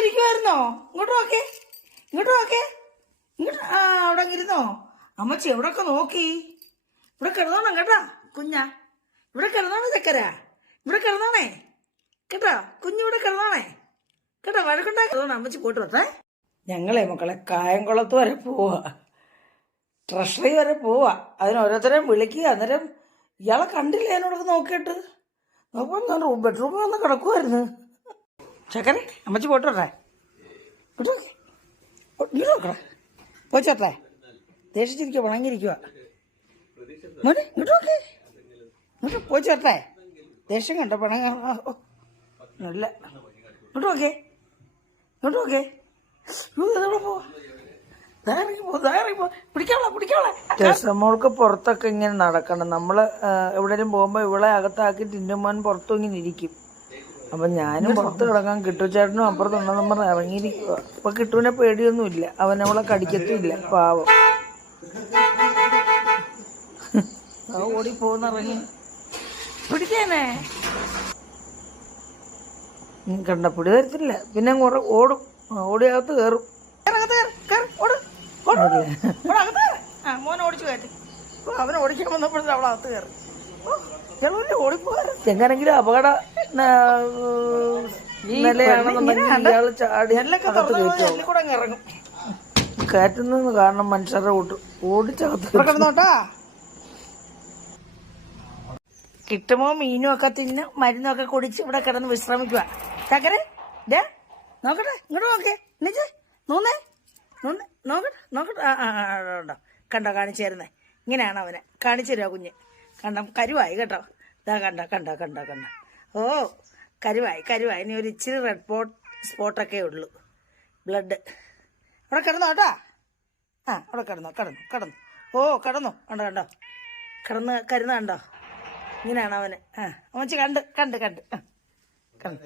വന്നിരിക്കുവായിരുന്നോ? ഇങ്ങോട്ട് നോക്കേ, ഇങ്ങോട്ട് നോക്കേ, ഇങ്ങോട്ട്. ആ, അവിടെ ഇരുന്നോ? അമ്മച്ചി എവിടൊക്കെ നോക്കി. ഇവിടെ കിടന്നോണം കേട്ടാ കുഞ്ഞാ, ഇവിടെ കിടന്നോണം ചക്കര, ഇവിടെ കിടന്നോണേ കേട്ടോ, കുഞ്ഞിവിടെ കിടന്നോണേ കേട്ടോ. വഴക്കുണ്ടാക്കി അമ്മച്ചി പോയിട്ട് വരട്ടെ. ഞങ്ങളെ മക്കളെ കായംകുളത്ത് വരെ പോവാ, ട്രഷറി വരെ പോവാ. അതിന് ഓരോരുത്തരെയും വിളിക്കുക. അന്നേരം ഇയാളെ കണ്ടില്ല എന്നോടൊക്കെ നോക്കിയിട്ട്. നോക്കുമ്പോൾ ബെഡ്റൂമിൽ വന്ന് കിടക്കുമായിരുന്നു. ചക്കരെ അമ്മച്ചി പോയിട്ട് വരട്ടെ. ഇങ്ങോട്ട് നോക്കണേ, പോച്ചോട്ടെ. ദേഷിച്ചിരിക്കുക, വണങ്ങിയിരിക്കുക. മോനെ ഇങ്ങോട്ട് നോക്കേ, ഇങ്ങോട്ട് പോച്ചോട്ടെ. ദേഷ്യം കണ്ടോ പണങ്ങ ഇല്ല. ഇങ്ങോട്ട് നോക്കേ, ഇങ്ങോട്ട് നോക്കേ. മോൾക്ക് പുറത്തൊക്കെ ഇങ്ങനെ നടക്കണം. നമ്മള് എവിടെയും പോകുമ്പോ ഇവളെ അകത്താക്കി ടിന്നുമോൻ പുറത്തും ഇങ്ങനെ ഇരിക്കും. അപ്പൊ ഞാനും പുറത്ത് കിടക്കാൻ കിട്ടുചേട്ടനും അപ്പുറത്തുണ്ടെന്ന് പറഞ്ഞ് ഇറങ്ങിയിരിക്കുക. അപ്പൊ കിട്ടുവിനെ പേടിയൊന്നും ഇല്ല, അവനവളെ കടിക്കത്തും ഇല്ല, പാവം. ഓടി പോകുന്നിറങ്ങി പിടിക്കാനേ കണ്ട പിടി തരത്തില്ല. പിന്നെ ഓടും, ഓടിയകത്ത് കയറും. മോനെ ഓടിച്ചു കയറ്റി, അവനെ ഓടിക്കാൻ വന്നപ്പോഴത്തെ അവളകത്ത് കയറി. ഓടിപ്പോകാറ് എങ്ങനെങ്കിലും അപകട ഇറങ്ങും. കയറ്റുന്ന കാരണം മനുഷ്യരുടെ ഓടിച്ചകത്ത് കിടന്നോട്ടാ. കിട്ടുമോ മീനും ഒക്കെ തിന്ന് മരുന്നൊക്കെ കുടിച്ച് ഇവിടെ കിടന്ന് വിശ്രമിക്കുക. ചക്കര നോക്കട്ടെ, ഇങ്ങോട്ട് നോക്കേ, എന്നുവെച്ചേ നോന്നേ നോക്കട്ടെ നോക്കട്ടെ. ഉണ്ടോ കണ്ടോ, കാണിച്ചു തരുന്നേ. ഇങ്ങനെയാണ് അവനെ കാണിച്ചു തരുക കുഞ്ഞ്. കണ്ട കരുവായി കേട്ടോ, ഇതാ കണ്ട കണ്ട കണ്ട കണ്ട. ഓ കരുവായി കരുവായി. ഇനി ഒരു ഇച്ചിരി റെഡ് സ്പോട്ടൊക്കെ ഉള്ളൂ, ബ്ലഡ്. അവിടെ കിടന്നോ കേട്ടാ. ആ അവിടെ കിടന്നോ, കിടന്നു കിടന്നു. ഓ കിടന്നു, കണ്ടോ കണ്ടോ, കിടന്ന് കരുന്ന കണ്ടോ. ഇങ്ങനെയാണ് അവന്. ആ അമ്മച്ചി കണ്ട് കണ്ട് കണ്ട് കണ്ട്.